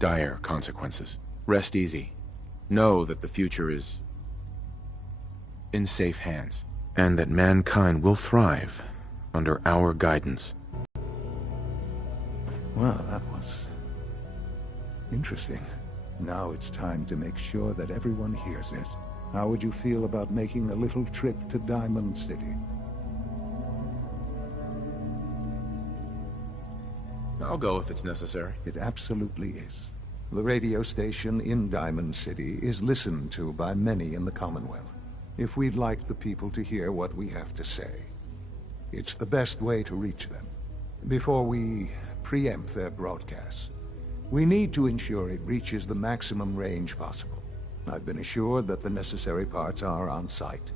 dire consequences. Rest easy. Know that the future is in safe hands, and that mankind will thrive under our guidance. Well, that was interesting. Now it's time to make sure that everyone hears it. How would you feel about making a little trip to Diamond City? I'll go if it's necessary. It absolutely is. The radio station in Diamond City is listened to by many in the Commonwealth. If we'd like the people to hear what we have to say, it's the best way to reach them. Before we preempt their broadcasts, we need to ensure it reaches the maximum range possible. I've been assured that the necessary parts are on site.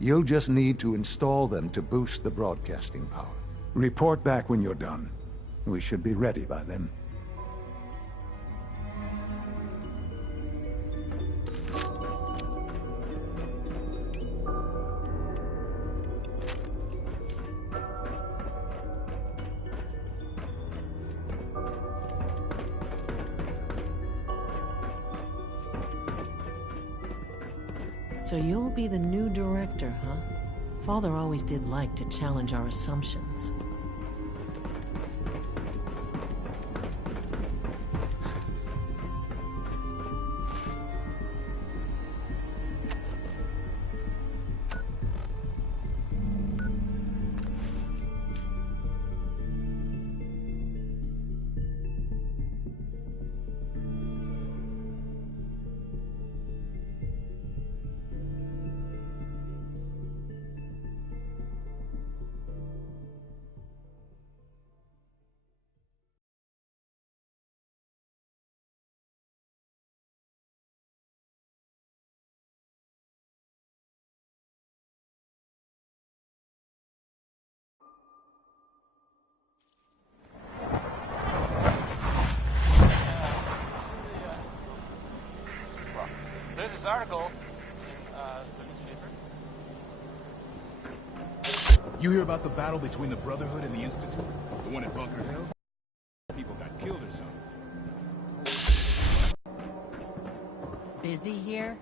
You'll just need to install them to boost the broadcasting power. Report back when you're done. We should be ready by then. So you'll be the new director, huh? Father always did like to challenge our assumptions. There's this article in the newspaper. You hear about the battle between the Brotherhood and the Institute? The one at Bunker Hill? People got killed or something. Busy here?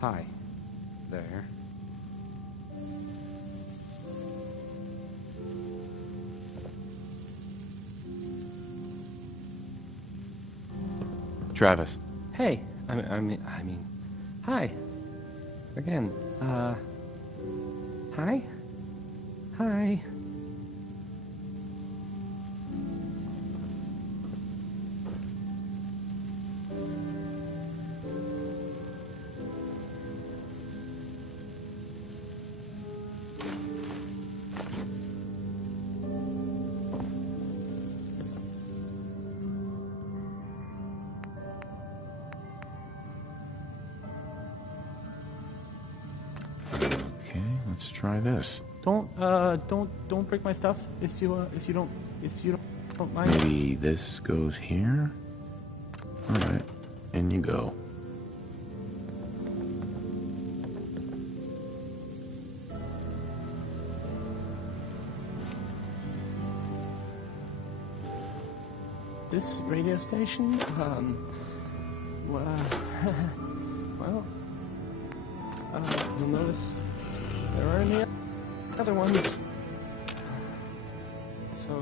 Hi. There. Travis. Hey. I mean, hi. Again. Hi? Hi. Okay, let's try this. Don't break my stuff if you don't mind. Maybe this goes here? Alright, in you go. This radio station, you'll notice there aren't any other ones. So...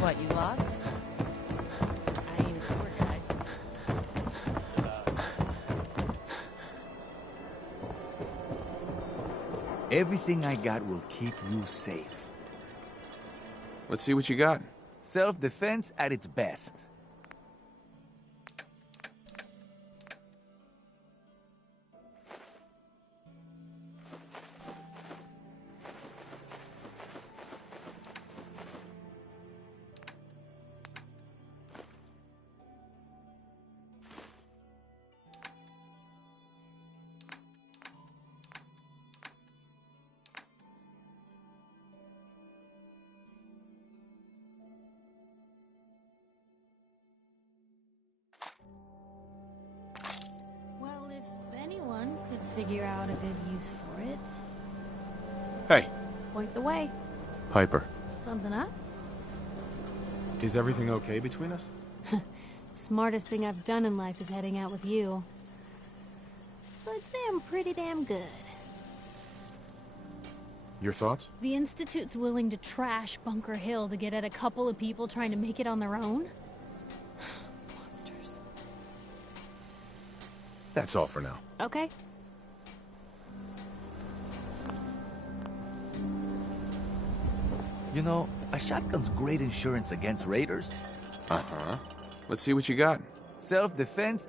What, you lost? I ain't a tour guide. Everything I got will keep you safe. Let's see what you got. Self-defense at its best. Well, if anyone could figure out a good use for it, Hey, point the way. Piper. Something up? Is everything okay between us? Smartest thing I've done in life is heading out with you. So I'd say I'm pretty damn good. Your thoughts? The Institute's willing to trash Bunker Hill to get at a couple of people trying to make it on their own? Monsters. That's all for now. Okay. You know, a shotgun's great insurance against raiders. Uh-huh. Let's see what you got. Self-defense.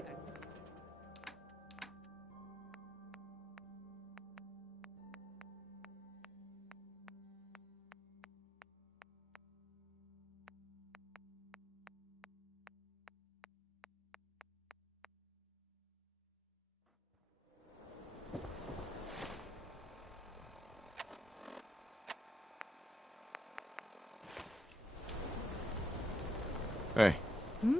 Hey. Hmm?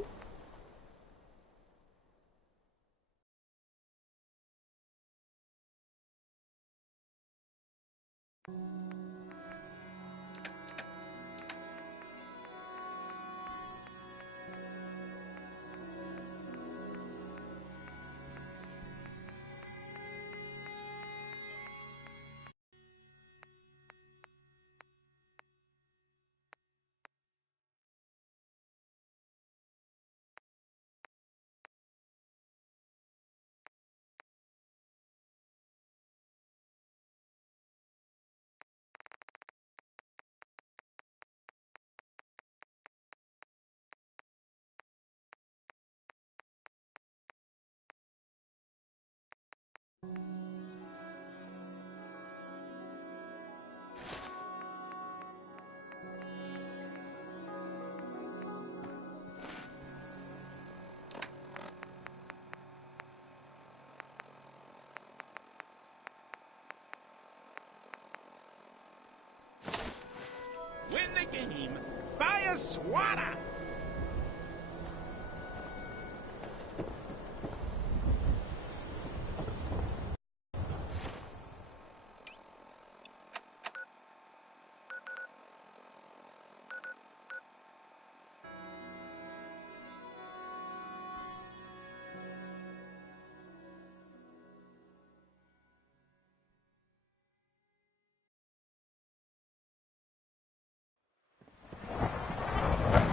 Win the game. Buy a swatter.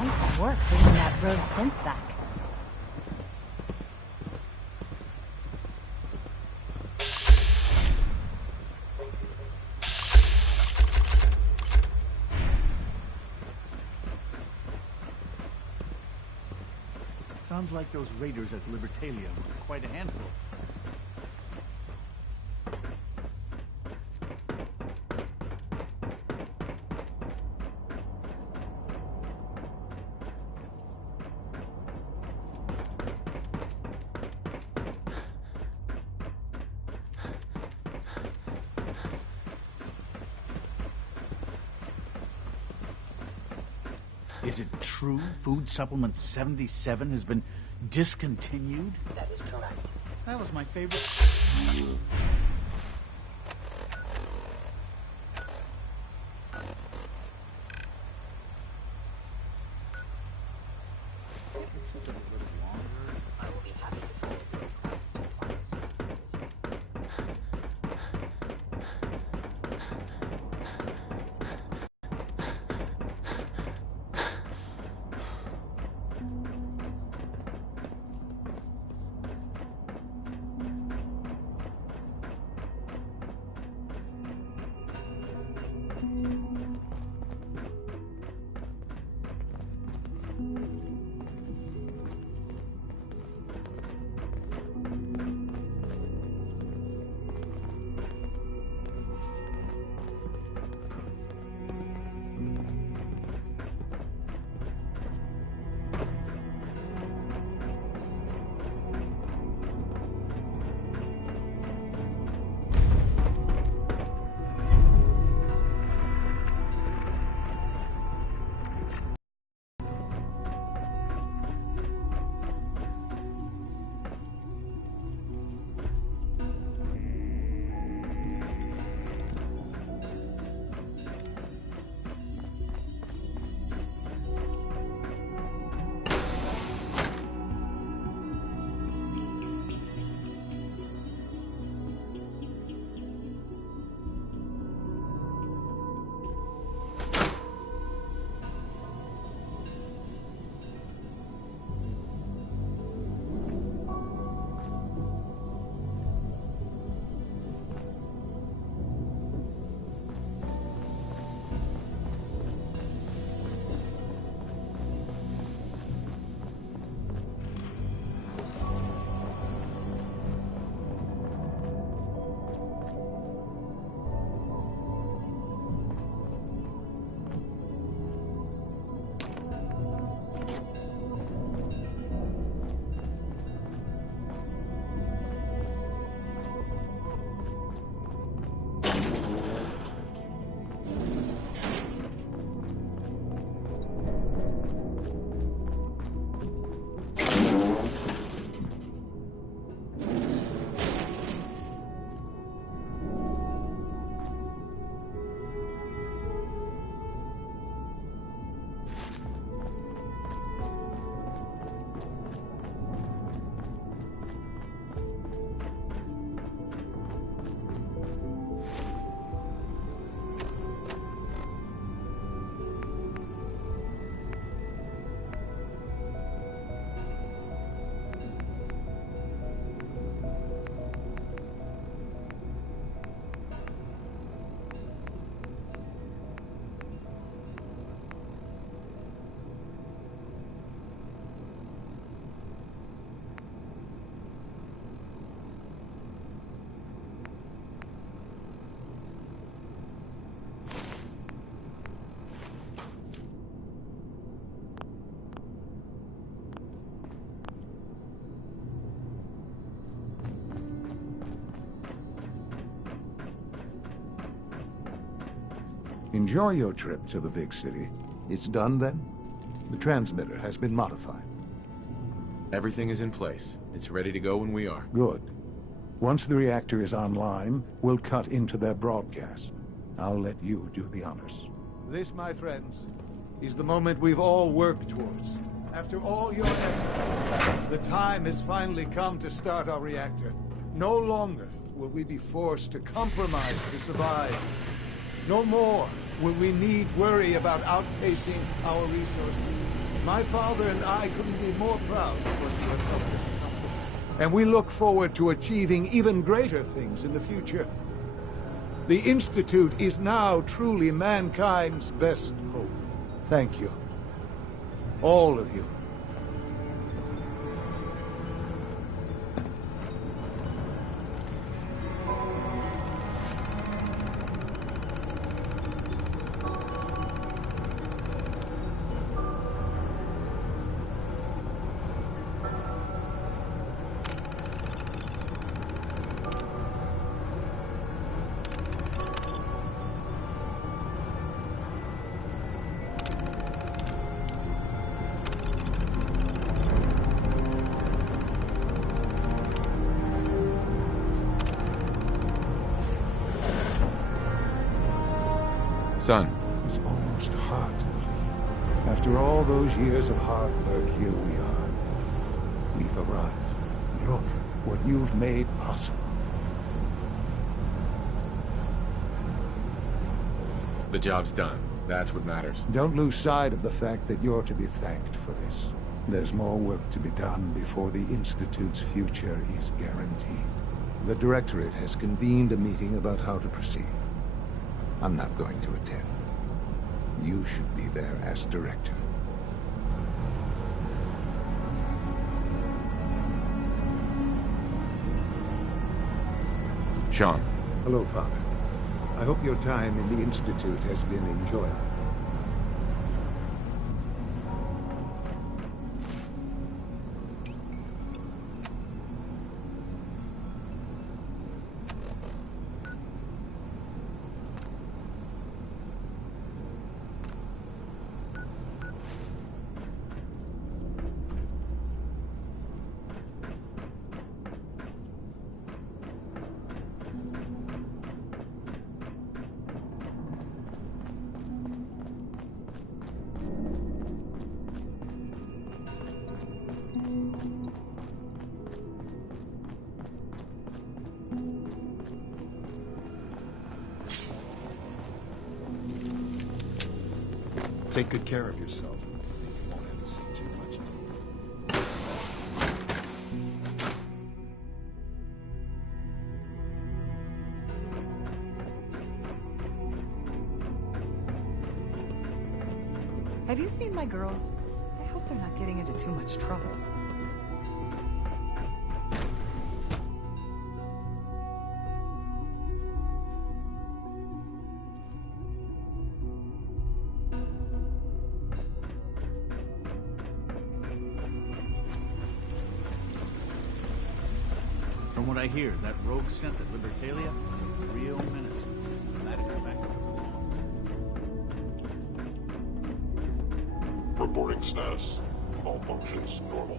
Nice work bringing that rogue synth back. Sounds like those raiders at Libertalia were quite a handful. Is it true food supplement 77 has been discontinued? That is correct. That was my favorite. I will be happy to forward your request to pharmacy. Enjoy your trip to the big city. It's done then? The transmitter has been modified. Everything is in place. It's ready to go when we are. Good. Once the reactor is online, we'll cut into their broadcast. I'll let you do the honors. This, my friends, is the moment we've all worked towards. After all your efforts, the time has finally come to start our reactor. No longer will we be forced to compromise to survive. No more will we need worry about outpacing our resources. My father and I couldn't be more proud of what you have helped us accomplish. And we look forward to achieving even greater things in the future. The Institute is now truly mankind's best hope. Thank you. All of you. Son. It's almost hard to believe. After all those years of hard work, here we are. We've arrived. Look what you've made possible. The job's done. That's what matters. Don't lose sight of the fact that you're to be thanked for this. There's more work to be done before the Institute's future is guaranteed. The Directorate has convened a meeting about how to proceed. I'm not going to attend. You should be there as director. Sean. Hello, Father. I hope your time in the Institute has been enjoyable. Take good care of yourself. You won't have to say too much. Have you seen my girls? I hope they're not getting into too much trouble. From what I hear, that rogue sent at Libertalia, a real menace. I'd expect it belongs. Reporting status. All functions normal.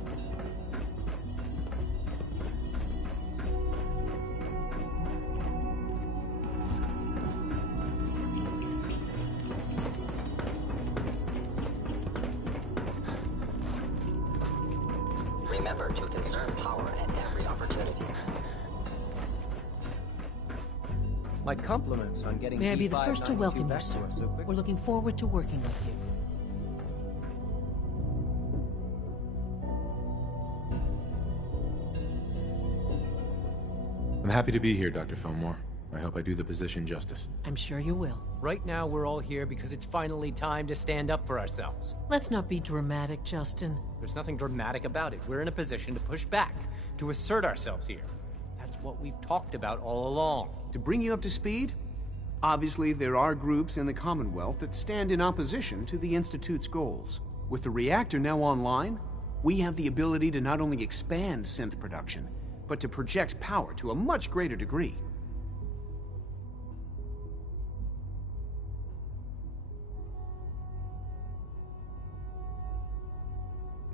Remember to conserve power at every opportunity. My compliments on getting May I be the first to B592 welcome you, back sir. to us so quickly. We're looking forward to working with you. I'm happy to be here, Dr. Fillmore. I hope I do the position justice. I'm sure you will. Right now, we're all here because it's finally time to stand up for ourselves. Let's not be dramatic, Justin. There's nothing dramatic about it. We're in a position to push back, to assert ourselves here. That's what we've talked about all along. To bring you up to speed, obviously there are groups in the Commonwealth that stand in opposition to the Institute's goals. With the reactor now online, we have the ability to not only expand synth production, but to project power to a much greater degree.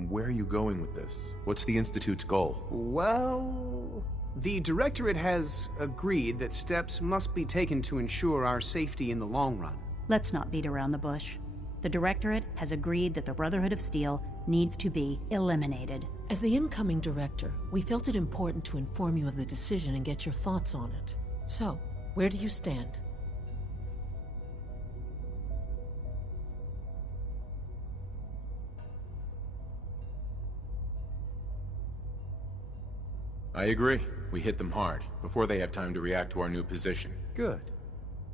Where are you going with this? What's the Institute's goal? Well, the Directorate has agreed that steps must be taken to ensure our safety in the long run. Let's not beat around the bush. The Directorate has agreed that the Brotherhood of Steel needs to be eliminated. As the incoming director, we felt it important to inform you of the decision and get your thoughts on it. So, where do you stand? I agree. We hit them hard, before they have time to react to our new position. Good.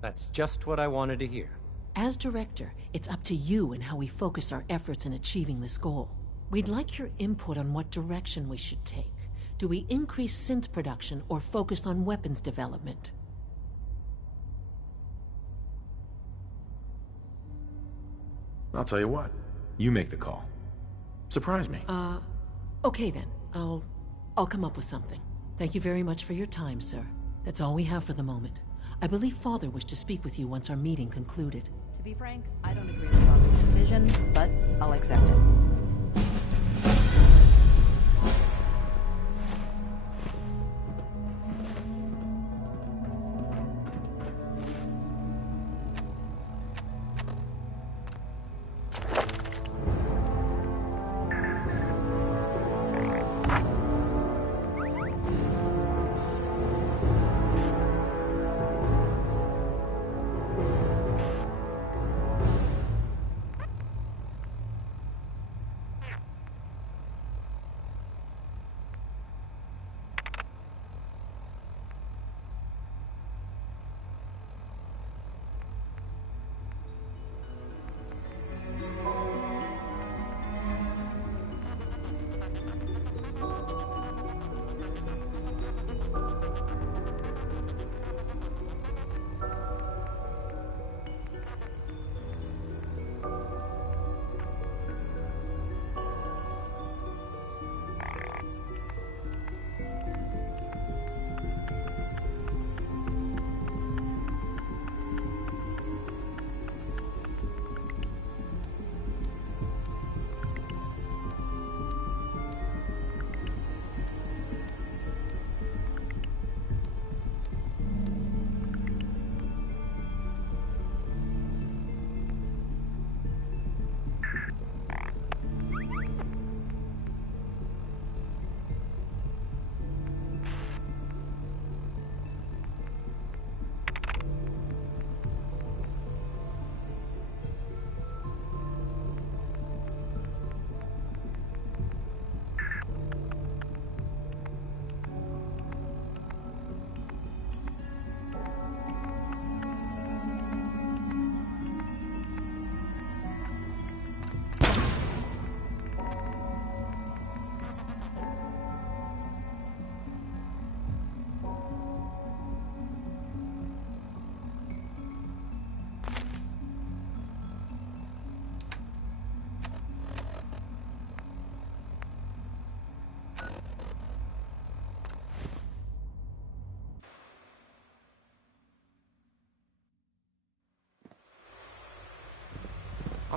That's just what I wanted to hear. As director, it's up to you and how we focus our efforts in achieving this goal. We'd like your input on what direction we should take. Do we increase synth production or focus on weapons development? I'll tell you what. You make the call. Surprise me. Okay then. I'll come up with something. Thank you very much for your time, sir. That's all we have for the moment. I believe Father wished to speak with you once our meeting concluded. To be frank, I don't agree with Father's decision, but I'll accept it.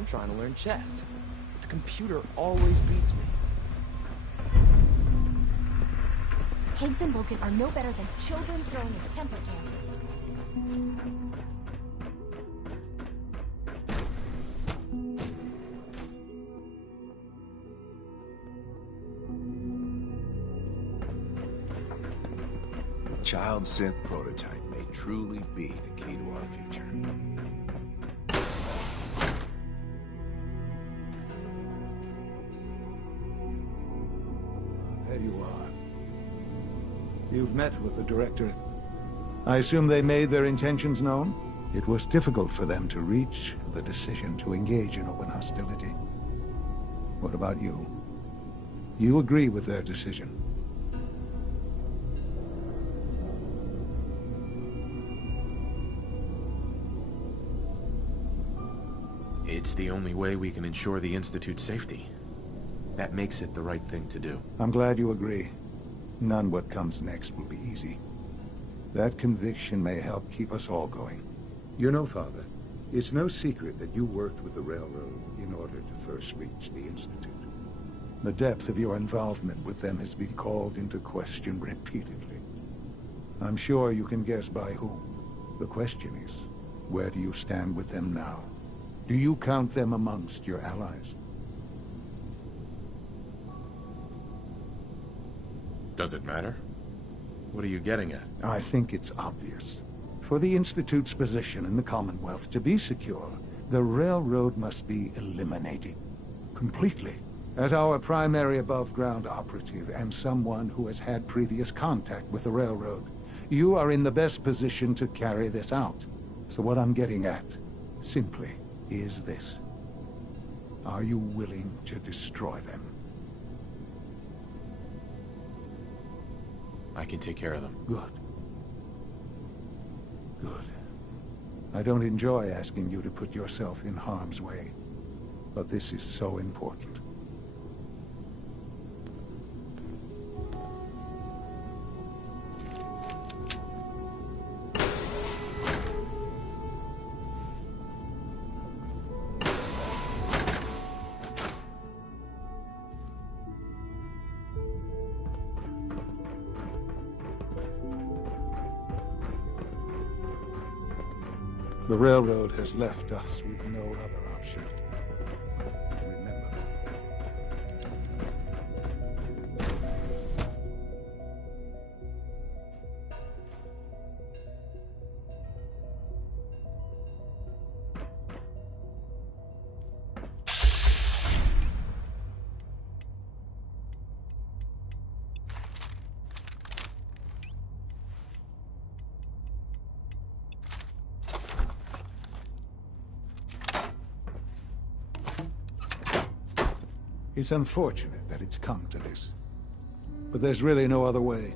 I'm trying to learn chess. The computer always beats me. Higgs and Logan are no better than children throwing a temper tantrum. Child synth prototype may truly be the key to our future. There you are. You've met with the Directorate. I assume they made their intentions known? It was difficult for them to reach the decision to engage in open hostility. What about you? You agree with their decision? It's the only way we can ensure the Institute's safety. That makes it the right thing to do. I'm glad you agree. None what comes next will be easy. That conviction may help keep us all going. You know, Father, it's no secret that you worked with the Railroad in order to first reach the Institute. The depth of your involvement with them has been called into question repeatedly. I'm sure you can guess by whom. The question is, where do you stand with them now? Do you count them amongst your allies? Does it matter? What are you getting at? I think it's obvious. For the Institute's position in the Commonwealth to be secure, the Railroad must be eliminated. Completely. As our primary above-ground operative and someone who has had previous contact with the Railroad, you are in the best position to carry this out. So what I'm getting at, simply, is this. Are you willing to destroy them? I can take care of them. Good. Good. I don't enjoy asking you to put yourself in harm's way, but this is so important. The Railroad has left us with no other option. Remember that. It's unfortunate that it's come to this, but there's really no other way.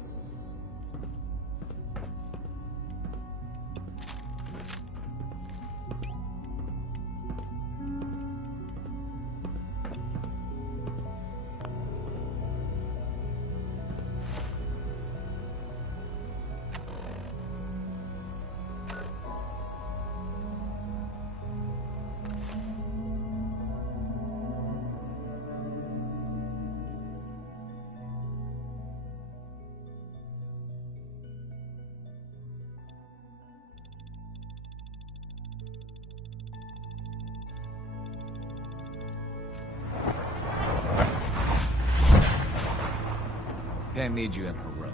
Pam needs you in her room.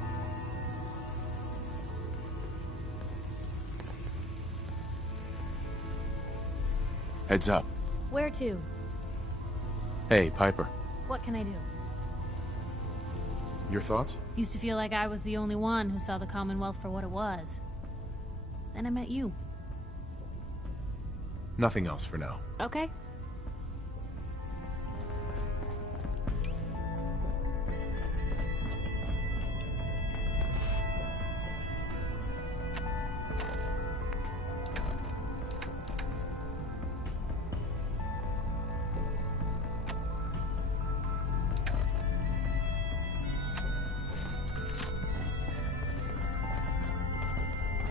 Heads up. Where to? Hey, Piper. What can I do? Your thoughts? Used to feel like I was the only one who saw the Commonwealth for what it was. Then I met you. Nothing else for now. Okay.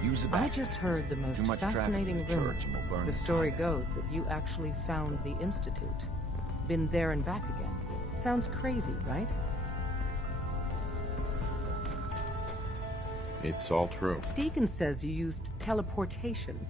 Use I just heard the most fascinating rumor. The story goes that you actually found the Institute. Been there and back again. Sounds crazy, right? It's all true. Deacon says you used teleportation.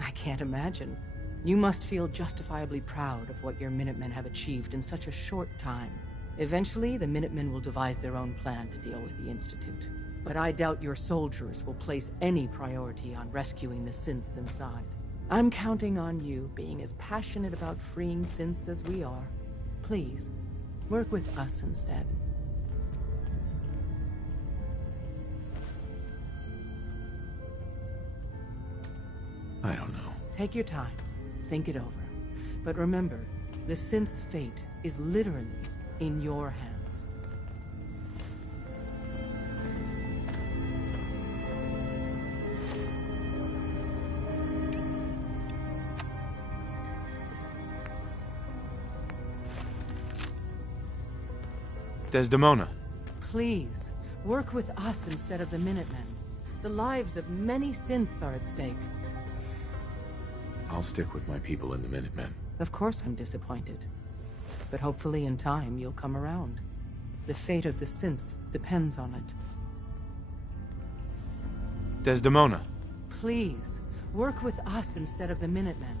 I can't imagine. You must feel justifiably proud of what your Minutemen have achieved in such a short time. Eventually, the Minutemen will devise their own plan to deal with the Institute. But I doubt your soldiers will place any priority on rescuing the synths inside. I'm counting on you being as passionate about freeing synths as we are. Please, work with us instead. I don't know. Take your time. Think it over. But remember, the synth's fate is literally in your hands. Desdemona. Please, work with us instead of the Minutemen. The lives of many synths are at stake. I'll stick with my people in the Minutemen. Of course I'm disappointed. But hopefully in time you'll come around. The fate of the synths depends on it. Desdemona. Please, work with us instead of the Minutemen.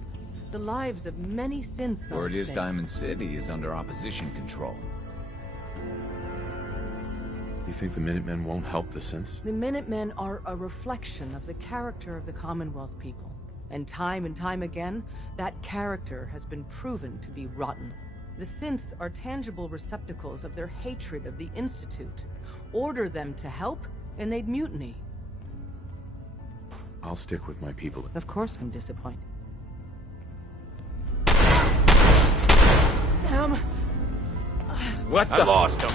The lives of many synths are Word at is stake. Diamond City is under opposition control. You think the Minutemen won't help the synths? The Minutemen are a reflection of the character of the Commonwealth people. And time again, that character has been proven to be rotten. The synths are tangible receptacles of their hatred of the Institute. Order them to help, and they'd mutiny. I'll stick with my people. Of course I'm disappointed. Sam! What the? I lost him.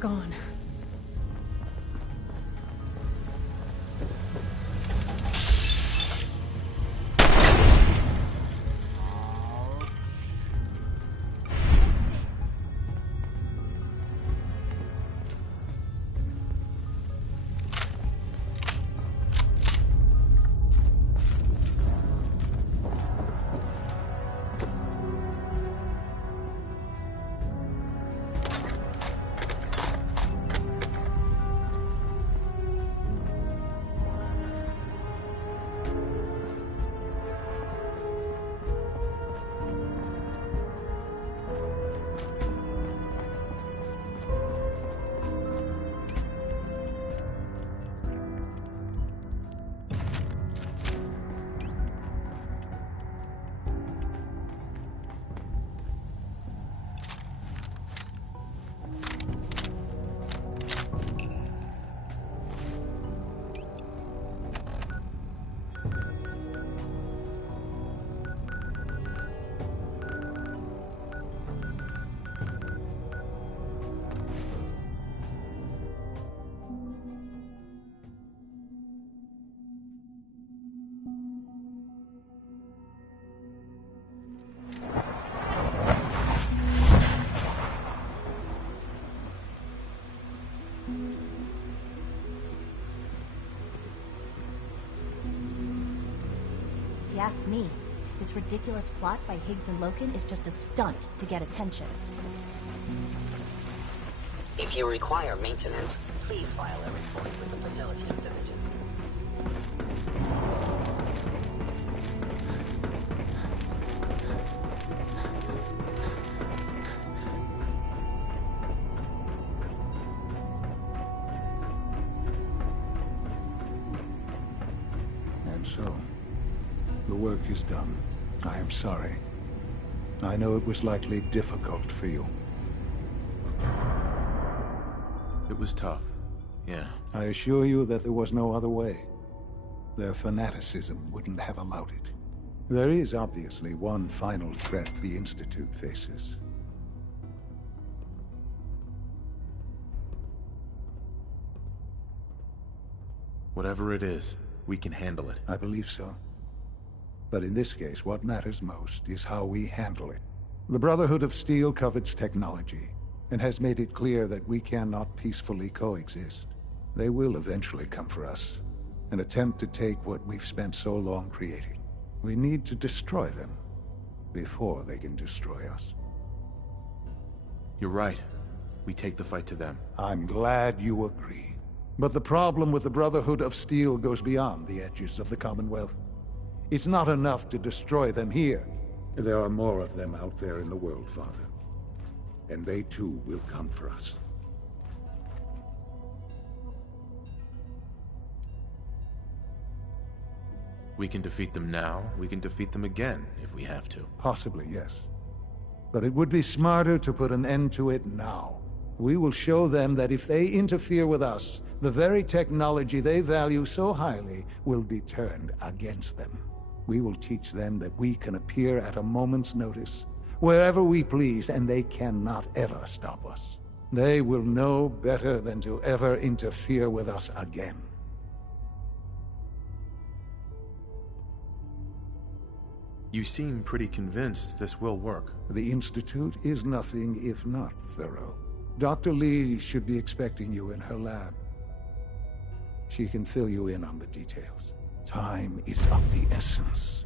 gone. If you ask me, this ridiculous plot by Higgs and Loken is just a stunt to get attention. If you require maintenance, please file a report with the Facilities Division. And so, the work is done. I am sorry. I know it was likely difficult for you. It was tough, yeah. I assure you that there was no other way. Their fanaticism wouldn't have allowed it. There is obviously one final threat the Institute faces. Whatever it is, we can handle it. I believe so. But in this case, what matters most is how we handle it. The Brotherhood of Steel covets technology, and has made it clear that we cannot peacefully coexist. They will eventually come for us, and attempt to take what we've spent so long creating. We need to destroy them before they can destroy us. You're right. We take the fight to them. I'm glad you agree. But the problem with the Brotherhood of Steel goes beyond the edges of the Commonwealth. It's not enough to destroy them here. There are more of them out there in the world, Father. And they too will come for us. We can defeat them now, we can defeat them again, if we have to. Possibly, yes. But it would be smarter to put an end to it now. We will show them that if they interfere with us, the very technology they value so highly will be turned against them. We will teach them that we can appear at a moment's notice, wherever we please, and they cannot ever stop us. They will know better than to ever interfere with us again. You seem pretty convinced this will work. The Institute is nothing if not thorough. Dr. Lee should be expecting you in her lab. She can fill you in on the details. Time is of the essence.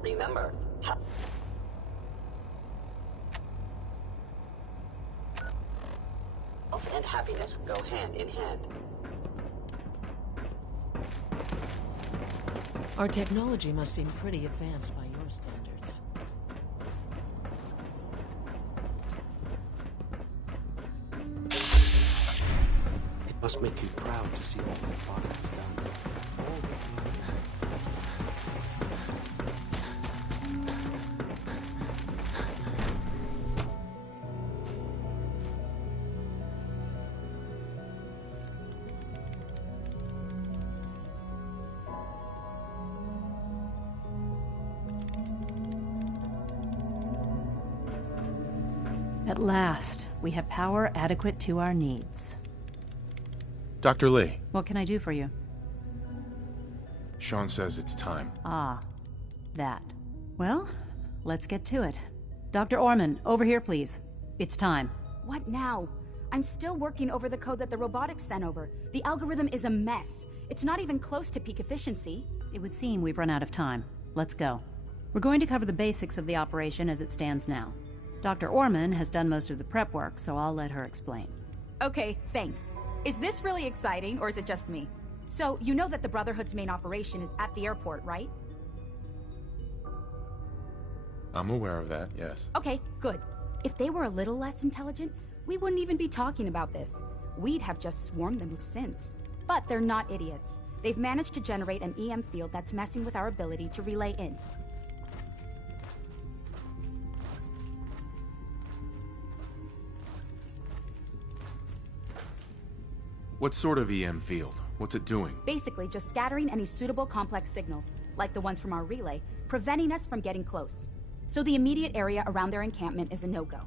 Remember, health and happiness go hand in hand. Our technology must seem pretty advanced by your standards. It must make you proud to see all my father has done. At last, we have power adequate to our needs. Dr. Lee. What can I do for you? Sean says it's time. Ah, that. Well, let's get to it. Dr. Orman, over here, please. It's time. What now? I'm still working over the code that the robotics sent over. The algorithm is a mess. It's not even close to peak efficiency. It would seem we've run out of time. Let's go. We're going to cover the basics of the operation as it stands now. Dr. Orman has done most of the prep work, so I'll let her explain. Okay, thanks. Is this really exciting, or is it just me? So, you know that the Brotherhood's main operation is at the airport, right? I'm aware of that, yes. Okay, good. If they were a little less intelligent, we wouldn't even be talking about this. We'd have just swarmed them with synths. But they're not idiots. They've managed to generate an EM field that's messing with our ability to relay in. What sort of EM field? What's it doing? Basically, just scattering any suitable complex signals, like the ones from our relay, preventing us from getting close. So the immediate area around their encampment is a no-go.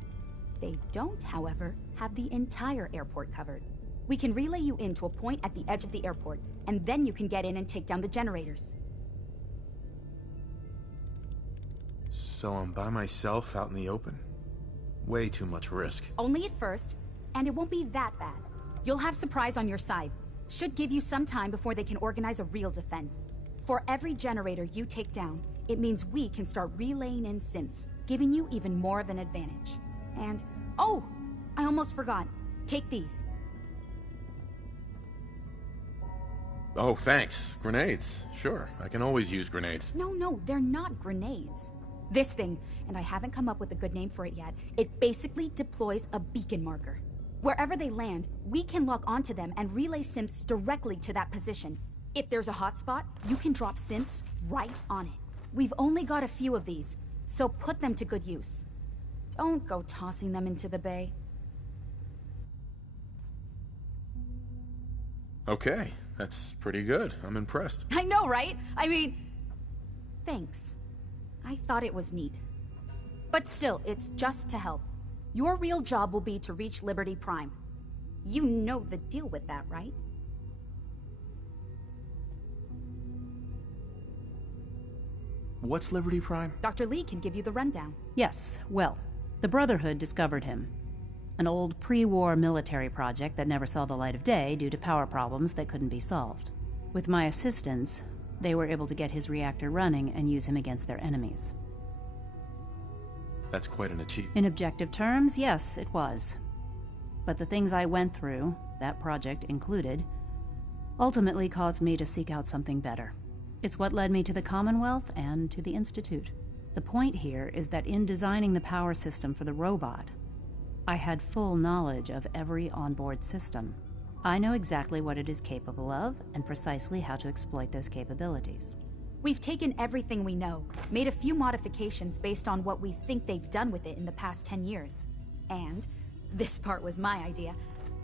They don't, however, have the entire airport covered. We can relay you in to a point at the edge of the airport, and then you can get in and take down the generators. So I'm by myself out in the open? Way too much risk. Only at first, and it won't be that bad. You'll have surprise on your side. Should give you some time before they can organize a real defense. For every generator you take down, it means we can start relaying in synths, giving you even more of an advantage. And, oh, I almost forgot. Take these. Oh, thanks. Grenades. Sure, I can always use grenades. No, they're not grenades. This thing, and I haven't come up with a good name for it yet, it basically deploys a beacon marker. Wherever they land, we can lock onto them and relay synths directly to that position. If there's a hotspot, you can drop synths right on it. We've only got a few of these, so put them to good use. Don't go tossing them into the bay. Okay, that's pretty good. I'm impressed. I know, right? I mean, thanks. I thought it was neat. But still, it's just to help. Your real job will be to reach Liberty Prime. You know the deal with that, right? What's Liberty Prime? Dr. Lee can give you the rundown. Yes, well, the Brotherhood discovered him. An old pre-war military project that never saw the light of day due to power problems that couldn't be solved. With my assistance, they were able to get his reactor running and use him against their enemies. That's quite an achievement. In objective terms, yes, it was. But the things I went through, that project included, ultimately caused me to seek out something better. It's what led me to the Commonwealth and to the Institute. The point here is that in designing the power system for the robot, I had full knowledge of every onboard system. I know exactly what it is capable of and precisely how to exploit those capabilities. We've taken everything we know, made a few modifications based on what we think they've done with it in the past 10 years. And, this part was my idea,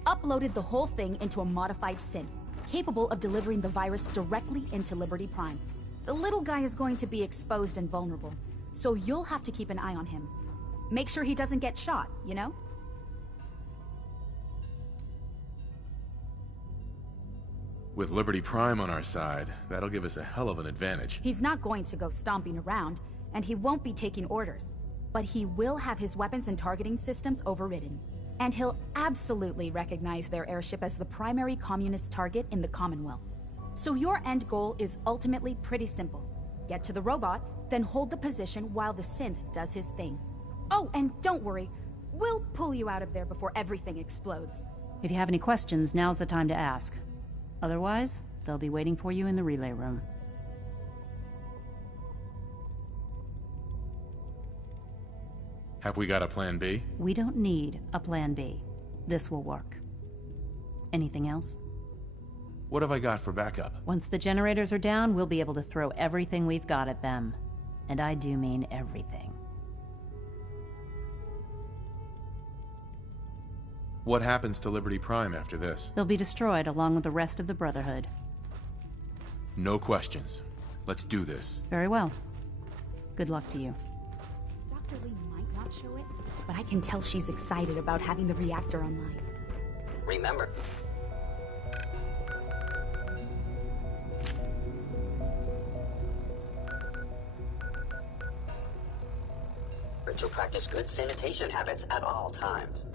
uploaded the whole thing into a modified synth, capable of delivering the virus directly into Liberty Prime. The little guy is going to be exposed and vulnerable, so you'll have to keep an eye on him. Make sure he doesn't get shot, you know? With Liberty Prime on our side, that'll give us a hell of an advantage. He's not going to go stomping around, and he won't be taking orders. But he will have his weapons and targeting systems overridden. And he'll absolutely recognize their airship as the primary communist target in the Commonwealth. So your end goal is ultimately pretty simple. Get to the robot, then hold the position while the synth does his thing. Oh, and don't worry, we'll pull you out of there before everything explodes. If you have any questions, now's the time to ask. Otherwise, they'll be waiting for you in the relay room. Have we got a plan B? We don't need a plan B. This will work. Anything else? What have I got for backup? Once the generators are down, we'll be able to throw everything we've got at them. And I do mean everything. What happens to Liberty Prime after this? They'll be destroyed along with the rest of the Brotherhood. No questions. Let's do this. Very well. Good luck to you. Dr. Lee might not not show it, but I can tell she's excited about having the reactor online. Remember, to practice good sanitation habits at all times.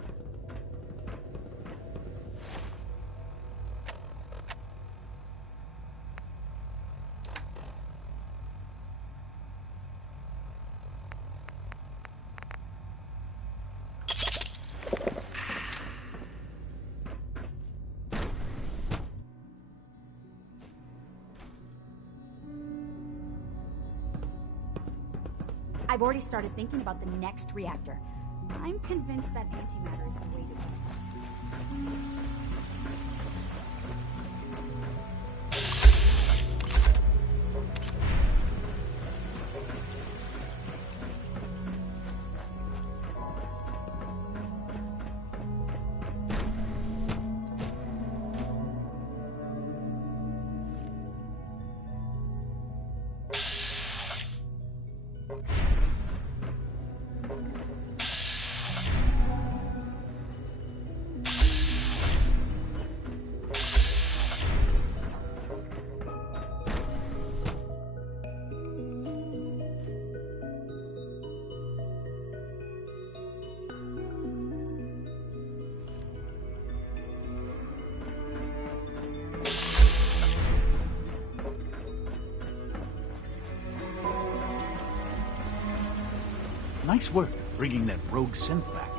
I've already started thinking about the next reactor. I'm convinced that antimatter is the way to go. Nice work bringing that rogue synth back.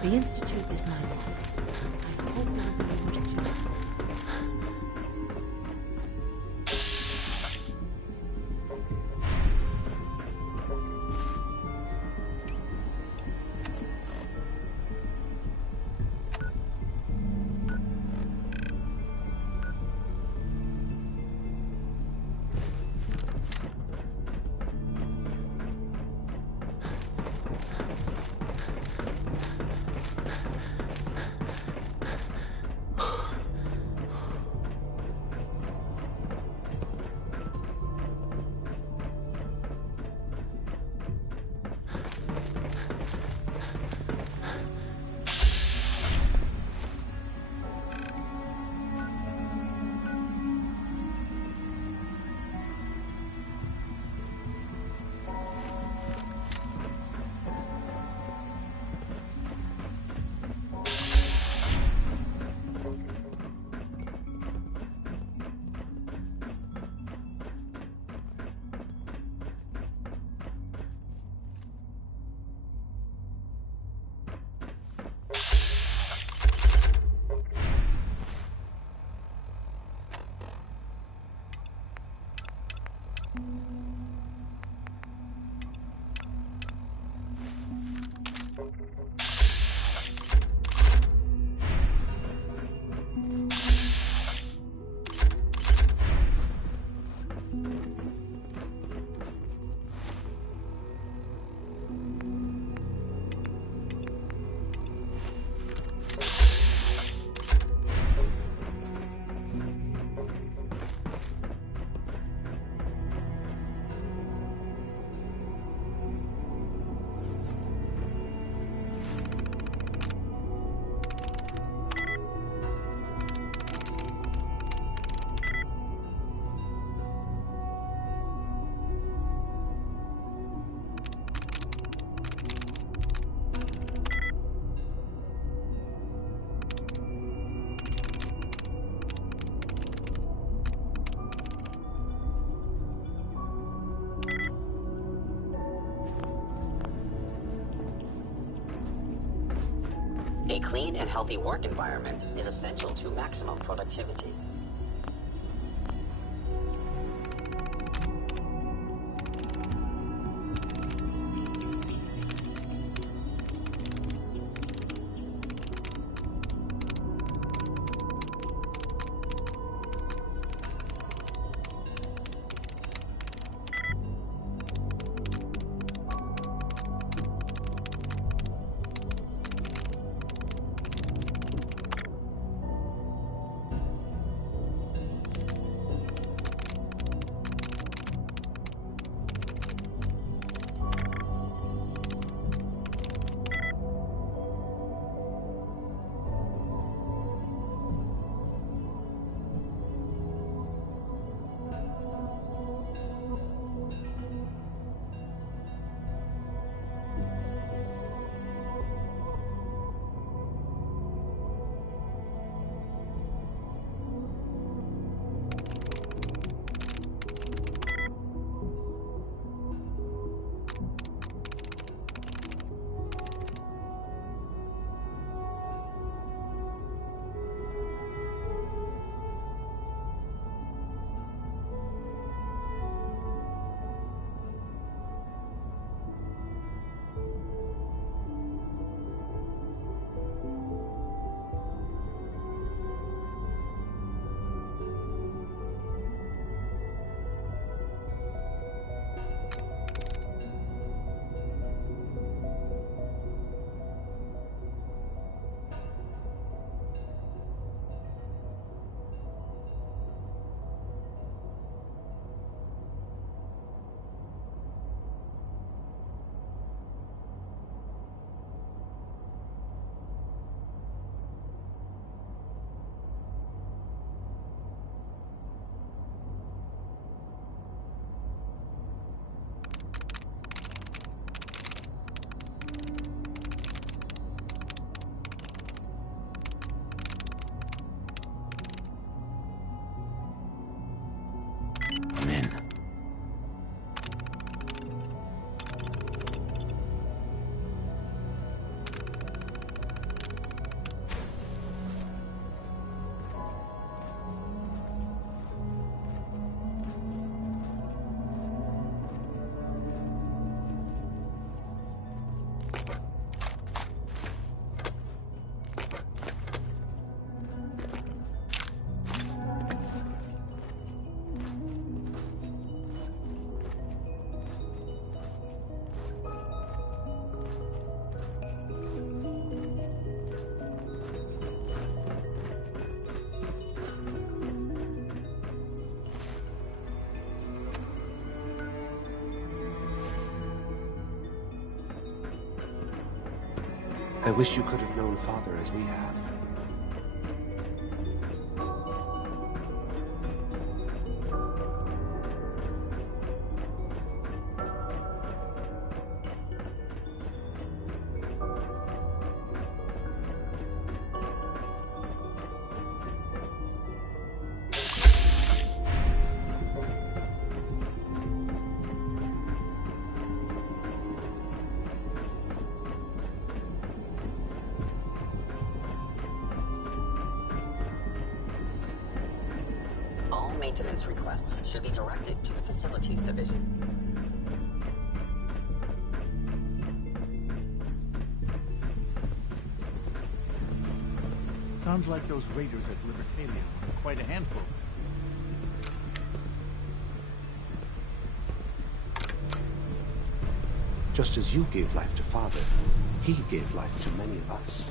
The Institute is my home. I hope everybody understood. A clean and healthy work environment is essential to maximum productivity. I wish you could have known Father as we have. All maintenance requests should be directed to the Facilities Division. Sounds like those raiders at Libertalia were quite a handful. Just as you gave life to Father, he gave life to many of us.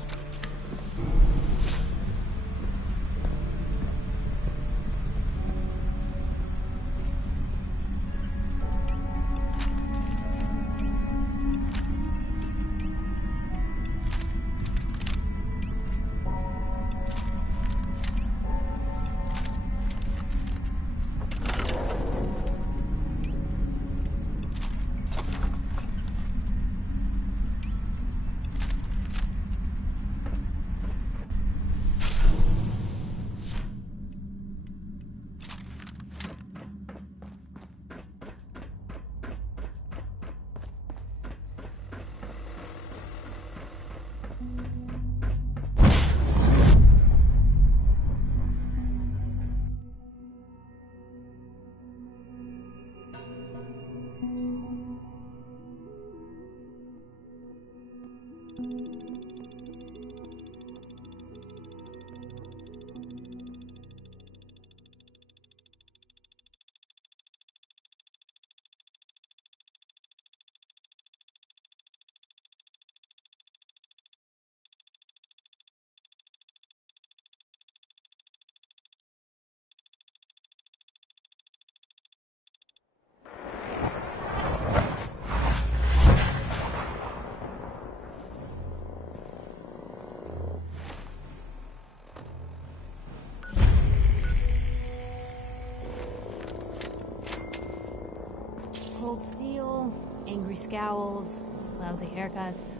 Cold steel, angry scowls, lousy haircuts.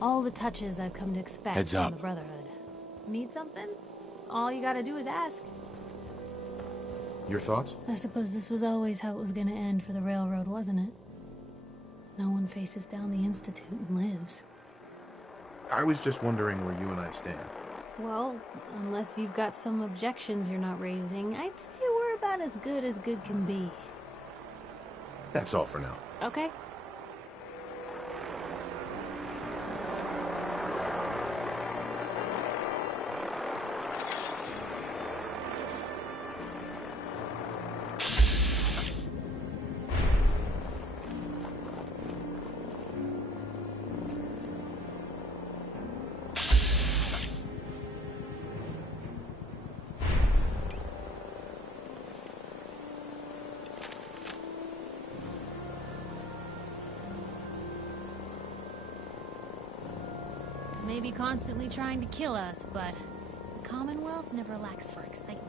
All the touches I've come to expect Heads from up. the Brotherhood. Need something? All you gotta do is ask. Your thoughts? I suppose this was always how it was gonna end for the Railroad, wasn't it? No one faces down the Institute and lives. I was just wondering where you and I stand. Well, unless you've got some objections you're not raising, I'd say we're about as good can be. That's all for now. Okay. Maybe constantly trying to kill us, but the Commonwealth never lacks for excitement.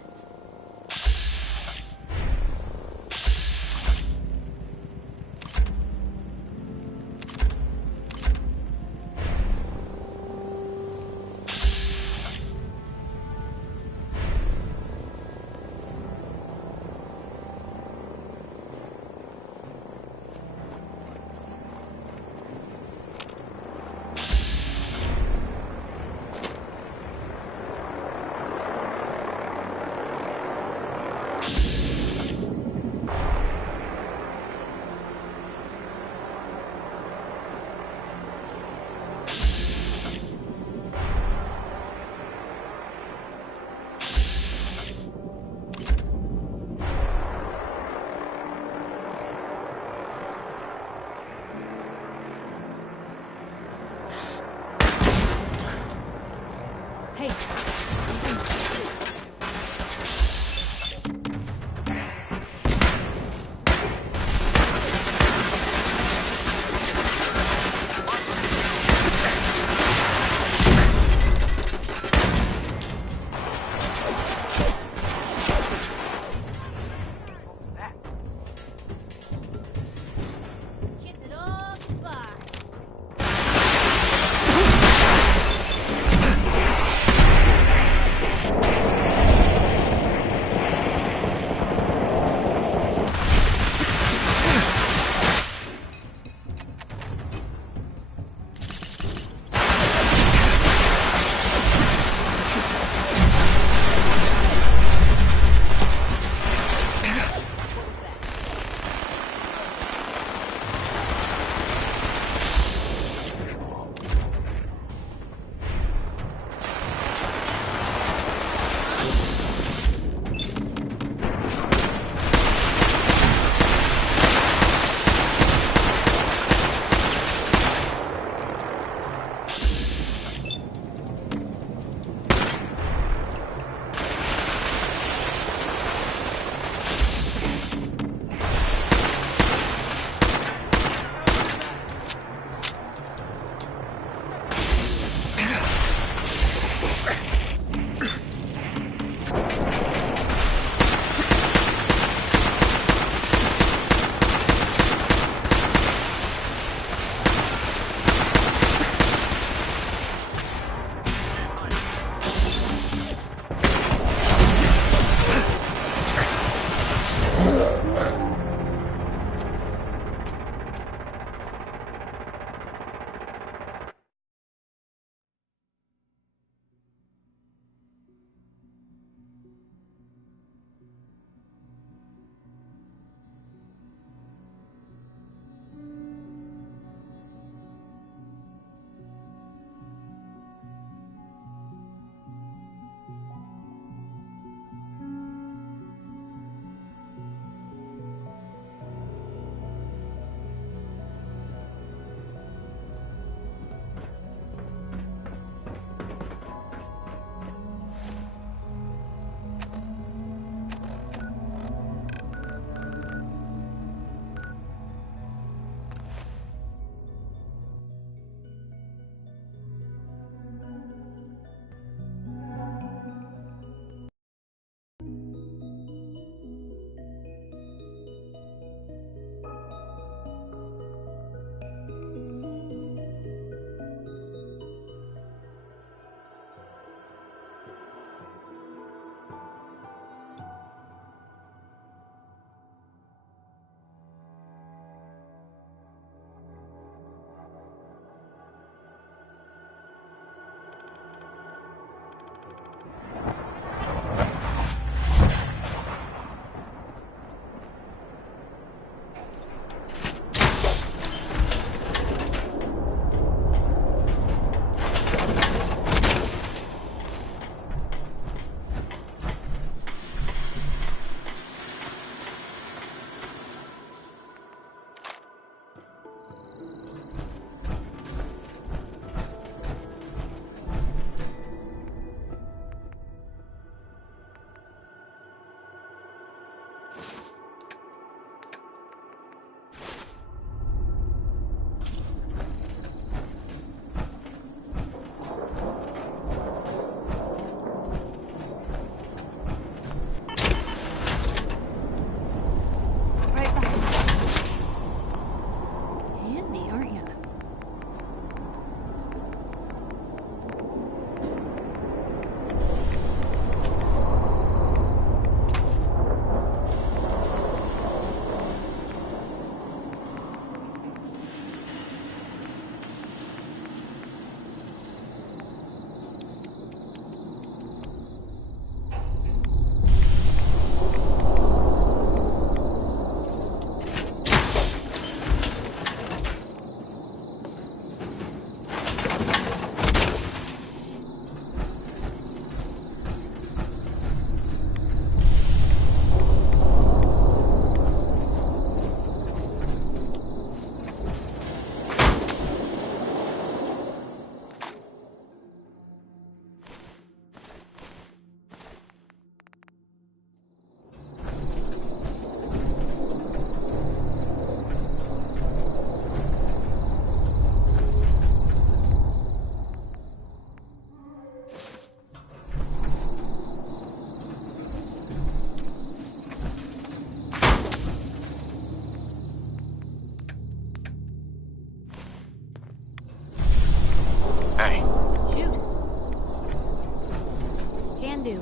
can do.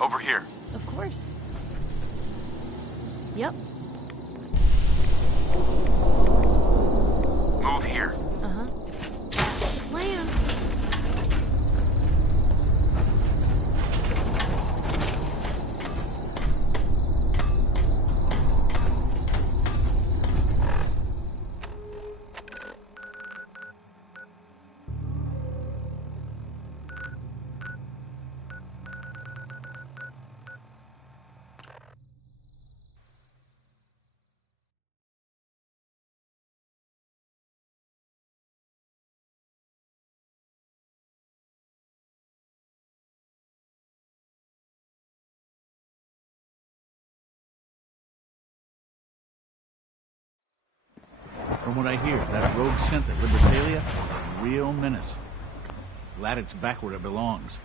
Over here. Of course. Yep. Move here. Uh-huh. That's the plan. From what I hear, that rogue synth at Libertalia is a real menace. Glad it's back where it belongs.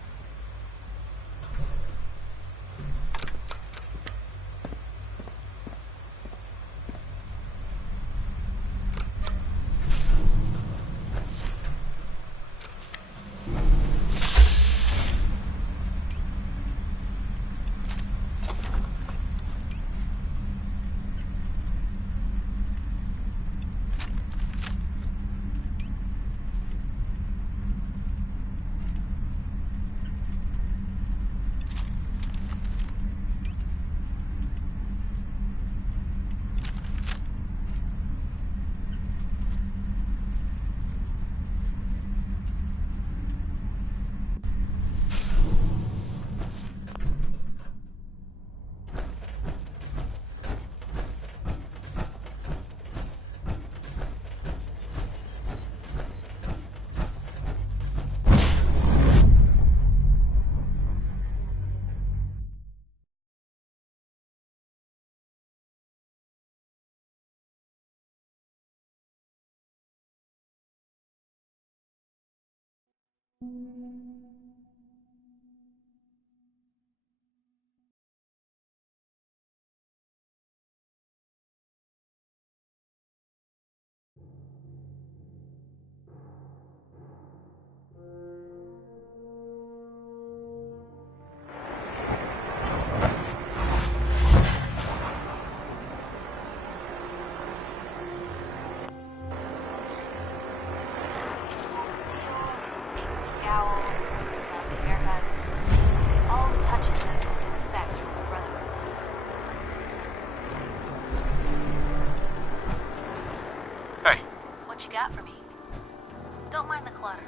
Scowls, lousy haircuts, all the touches that you would expect from a brotherhood. Hey. What you got for me? Don't mind the clutter.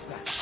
was that?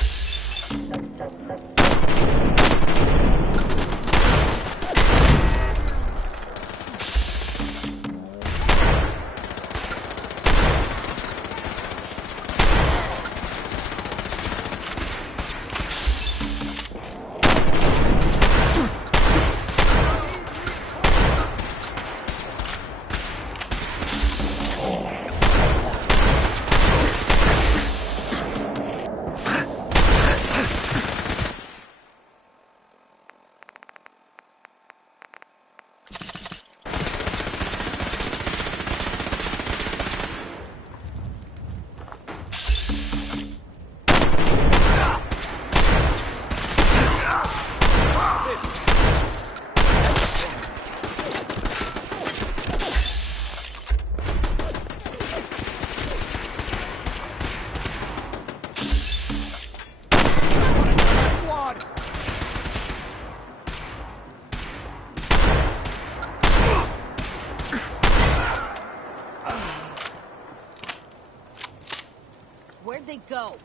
Where'd they go?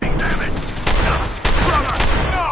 Damn it! Brother! No!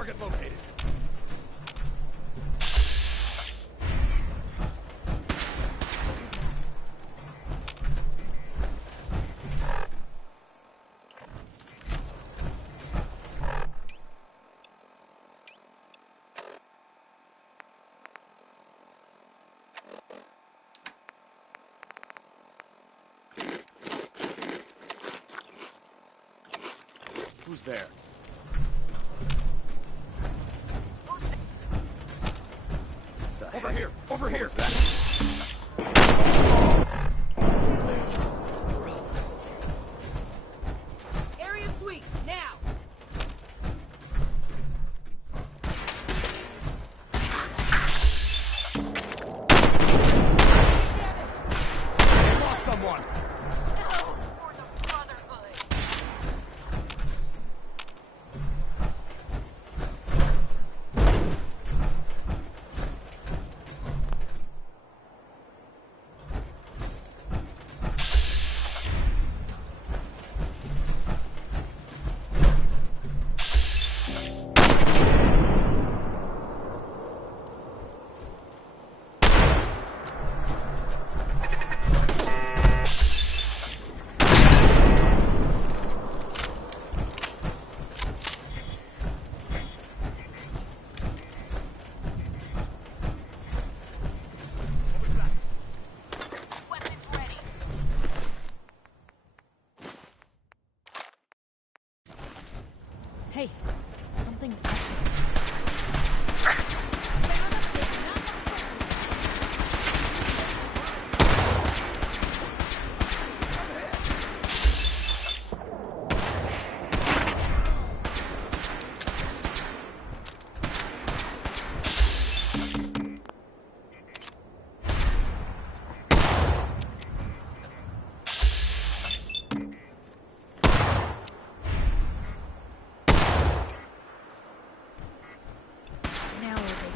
Target located. Who's there? Over here! Over here! What was that? Area sweep, now! I lost someone! Hey, something's missing. Now we're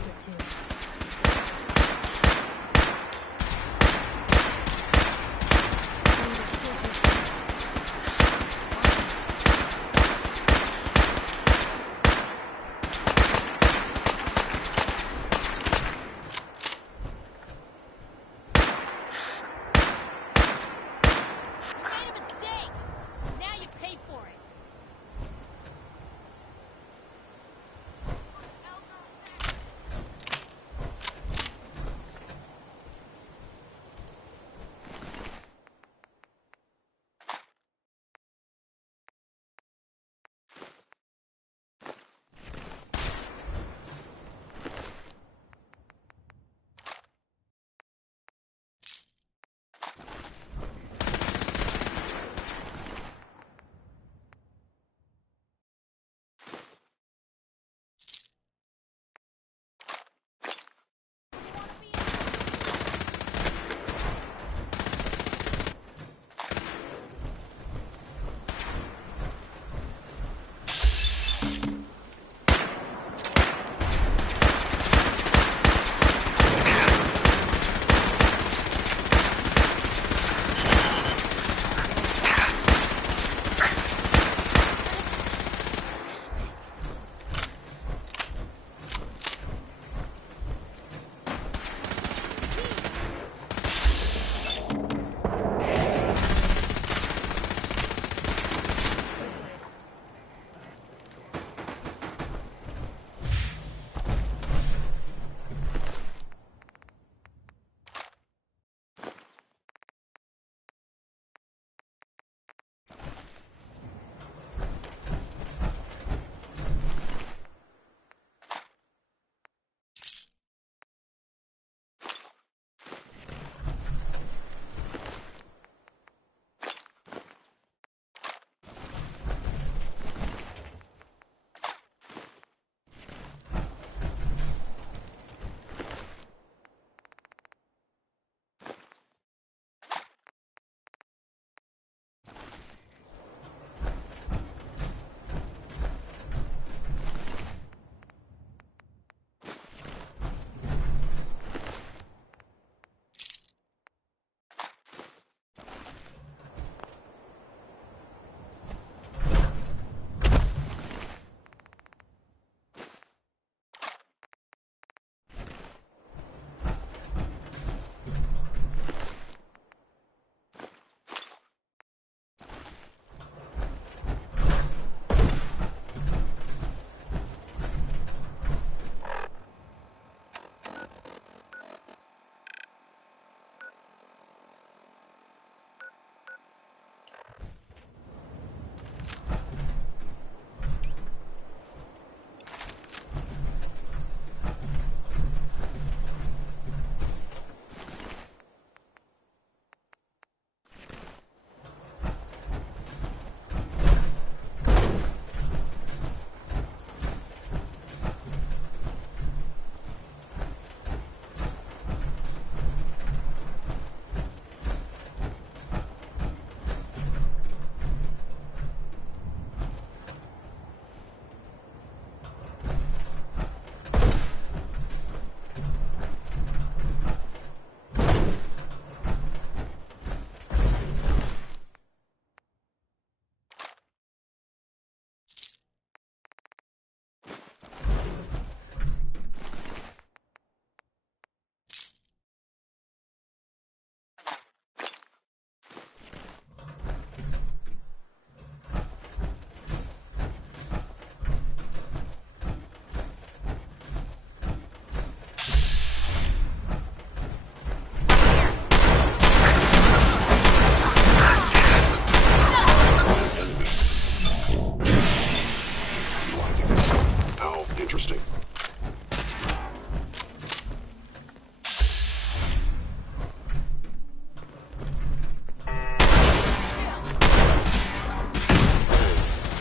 Interesting.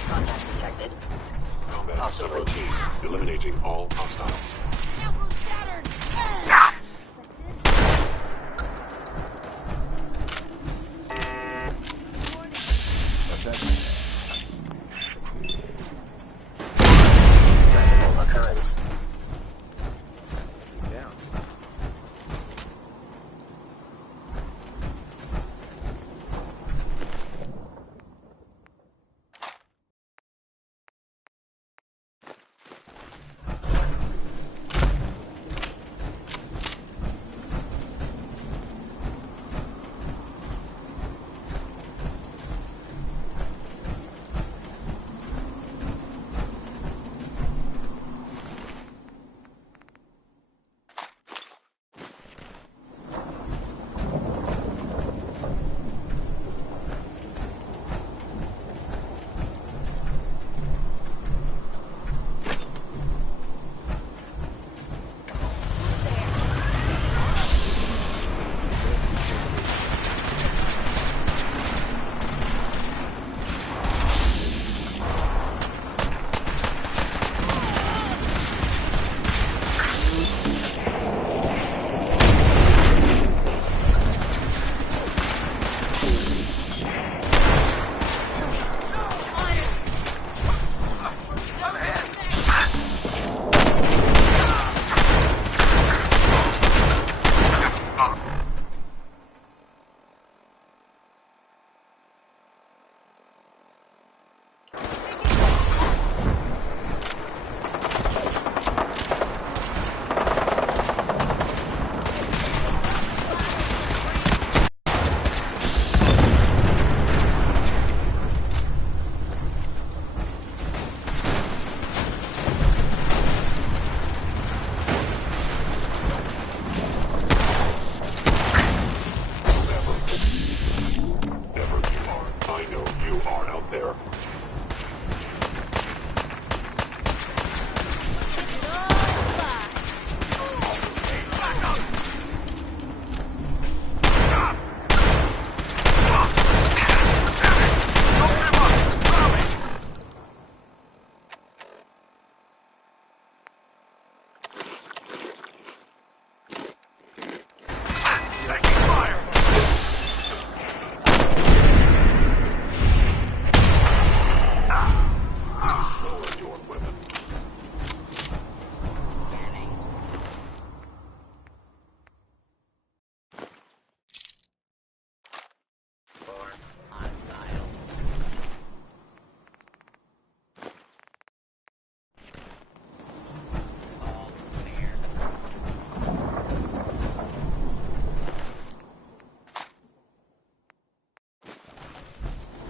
Contact detected. Combat 17. Eliminating all hostiles. Critical occurrence. Down.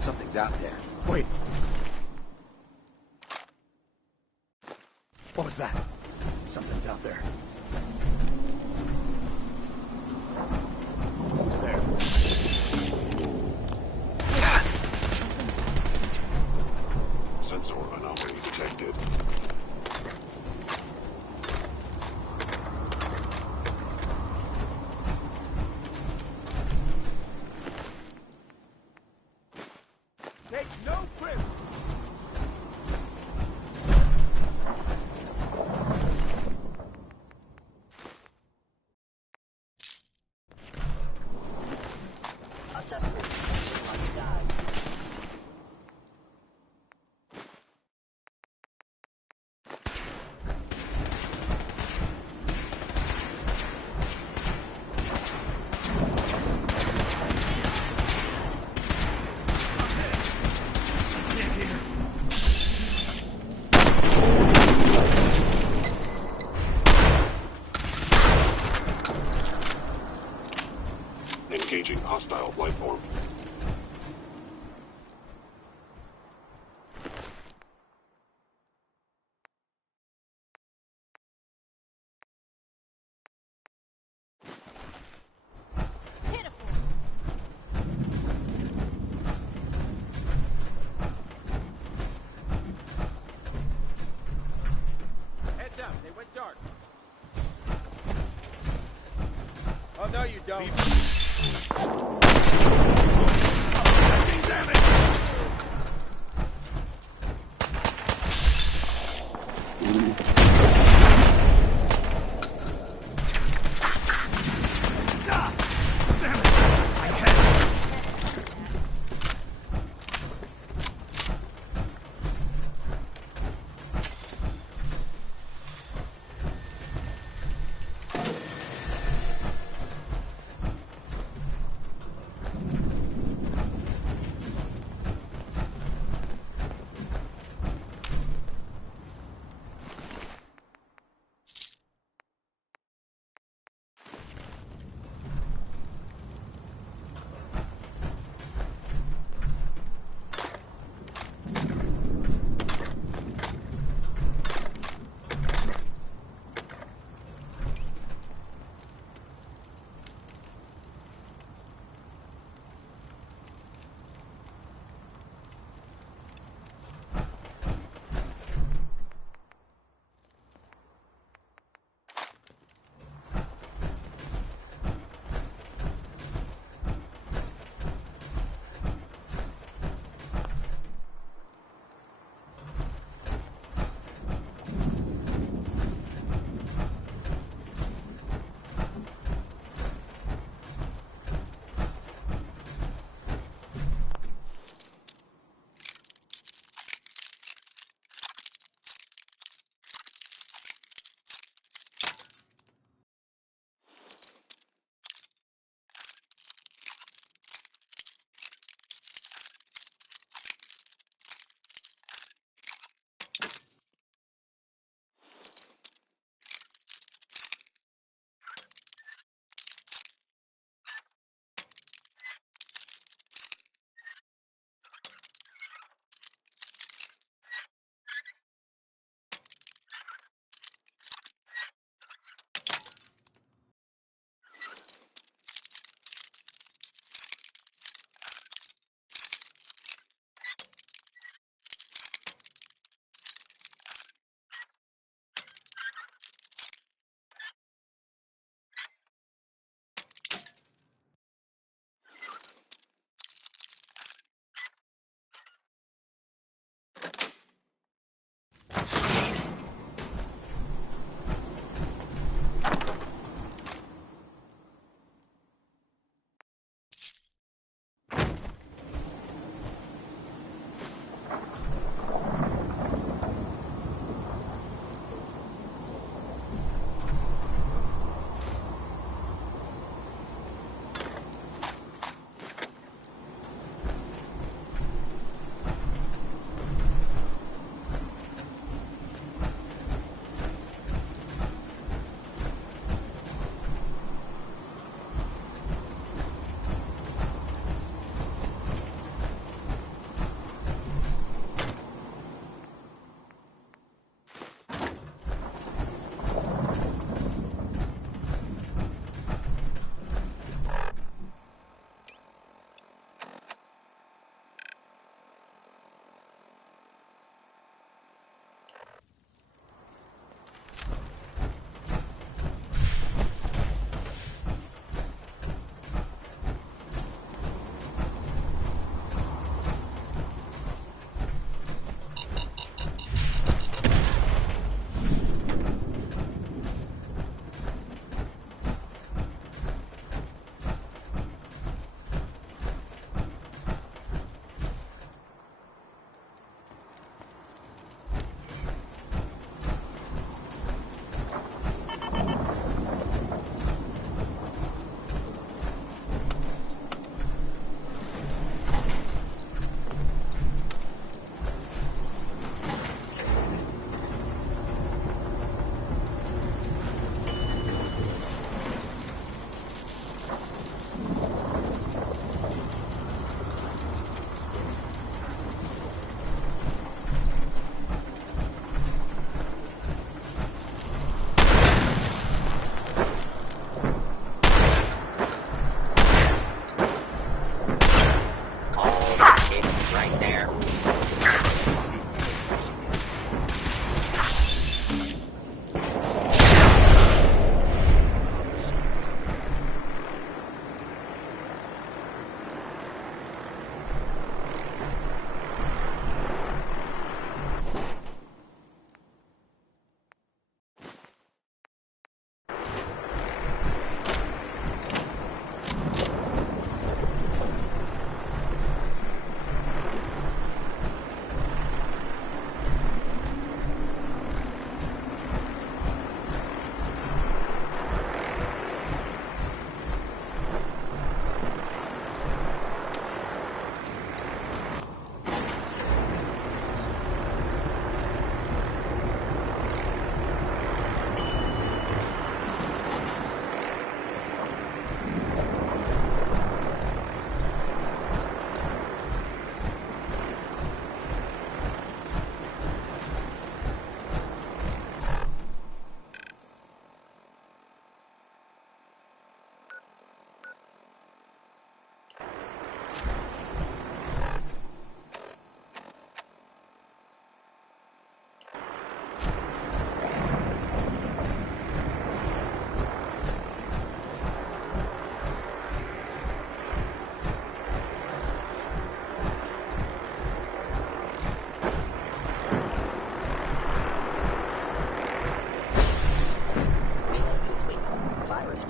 Something's out there. Wait, What was that? something's out there. Who's there? Sensor anomaly detected. Take no prisoners. Assessment. Must die. Engaging hostile life form. No, you don't.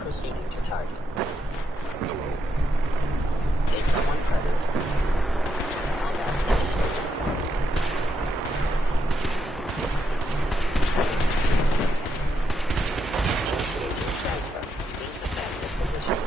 Proceeding to target. Is someone present? Combat initiated. Initiating transfer. Please defend this position.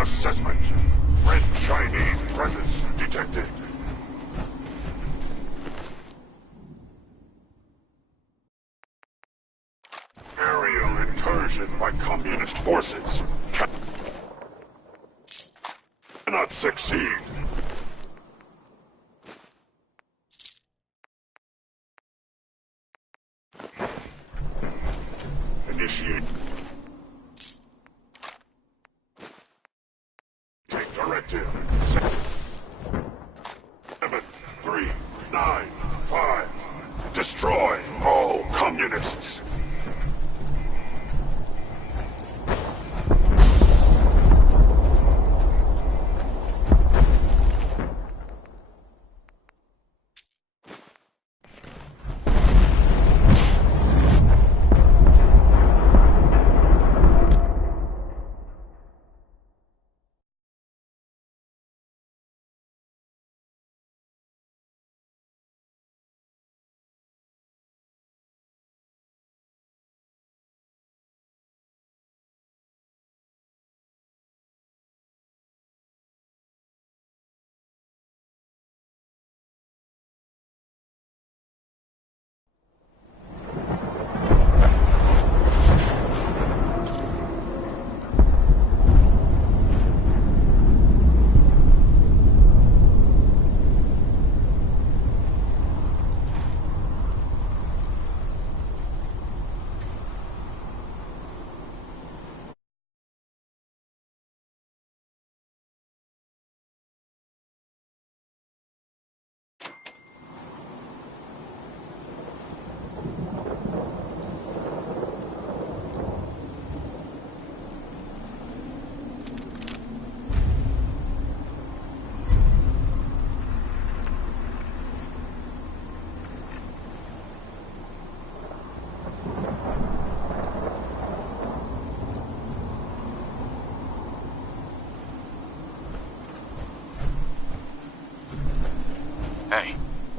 Assessment. Red Chinese presence detected. Aerial incursion by communist forces. Cannot succeed. Initiate. Take directive. 7, 3, 9, 5. Destroy all communists.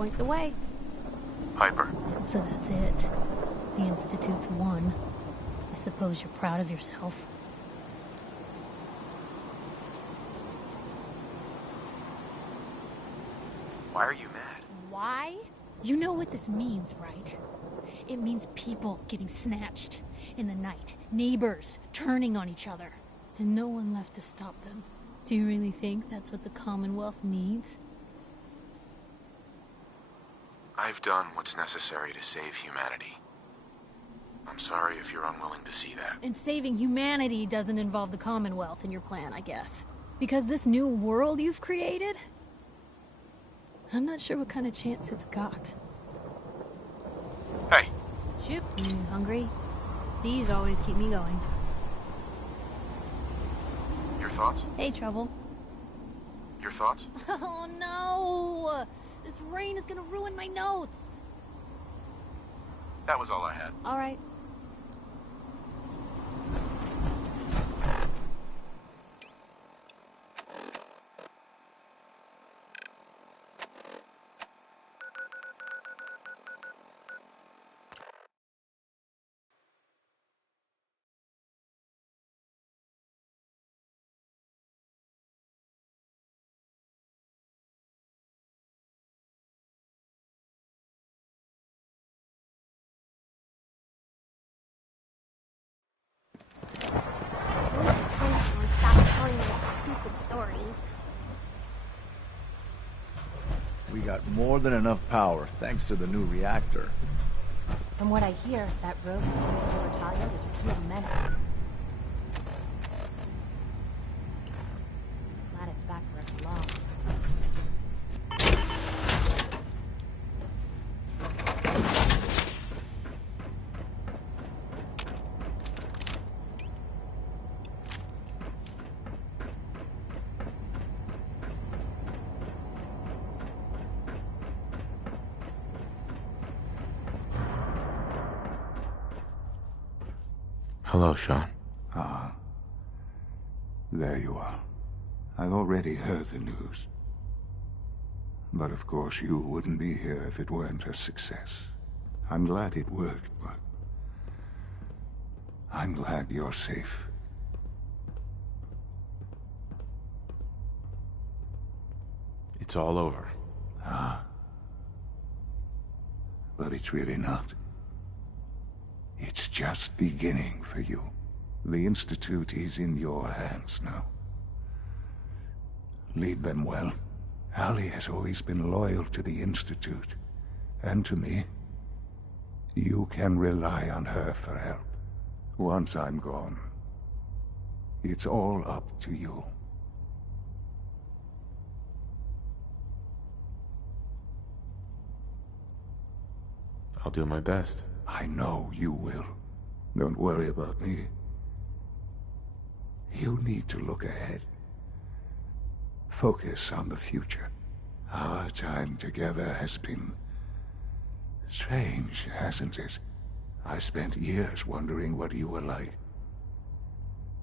point the way. Piper. So that's it. The Institute's won. I suppose you're proud of yourself. Why are you mad? Why? You know what this means, right? It means people getting snatched in the night, neighbors turning on each other, and no one left to stop them. Do you really think that's what the Commonwealth needs? I've done what's necessary to save humanity. I'm sorry if you're unwilling to see that. And saving humanity doesn't involve the Commonwealth in your plan, I guess. Because this new world you've created, I'm not sure what kind of chance it's got. Hey. Chip, you hungry? These always keep me going. Your thoughts? Hey, Trouble. Your thoughts? Oh no! This rain is gonna ruin my notes! That was all I had. Alright. We got more than enough power, thanks to the new reactor. From what I hear, that rogue Retalia is real menace. Guess. Glad it's back where it belongs. Hello, Sean. Ah. There you are. I've already heard the news. But of course you wouldn't be here if it weren't a success. I'm glad it worked, but I'm glad you're safe. It's all over. Ah. But it's really not. It's just beginning for you. The Institute is in your hands now. Lead them well. Allie has always been loyal to the Institute, and to me. You can rely on her for help. Once I'm gone, it's all up to you. I'll do my best. I know you will. Don't worry about me. You need to look ahead. Focus on the future. Our time together has been strange, hasn't it? I spent years wondering what you were like.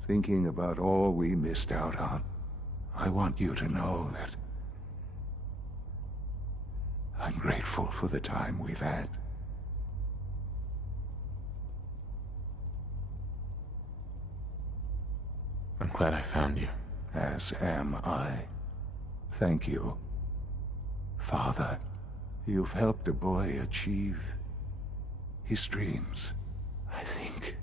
Thinking about all we missed out on. I want you to know that I'm grateful for the time we've had. I'm glad I found you. As am I. Thank you. Father, you've helped a boy achieve his dreams. I think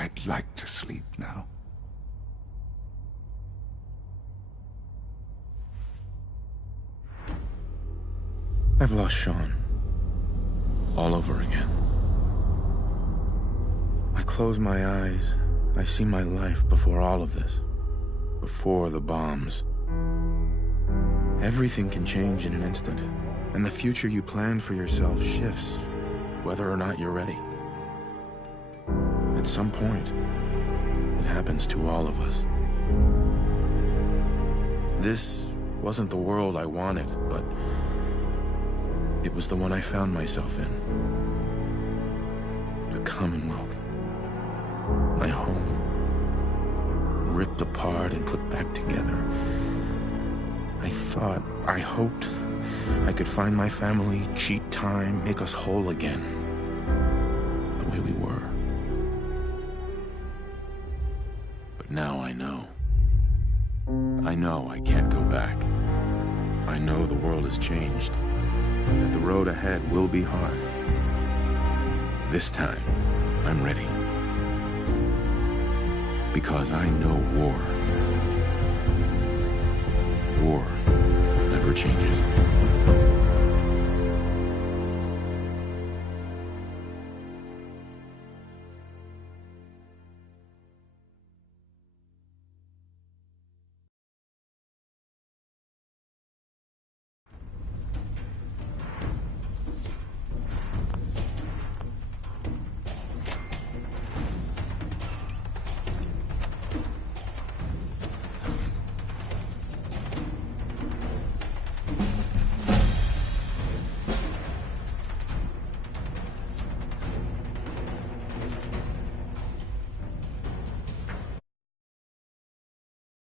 I'd like to sleep now. I've lost Sean. All over again. I close my eyes. I see my life before all of this. Before the bombs. Everything can change in an instant, and the future you plan for yourself shifts, whether or not you're ready. At some point, it happens to all of us. This wasn't the world I wanted, but it was the one I found myself in. The Commonwealth. My home. Ripped apart and put back together. I thought, I hoped I could find my family, cheat time, make us whole again. The way we were. But now I know. I know I can't go back. I know the world has changed. That the road ahead will be hard. This time, I'm ready. Because I know war. War never changes.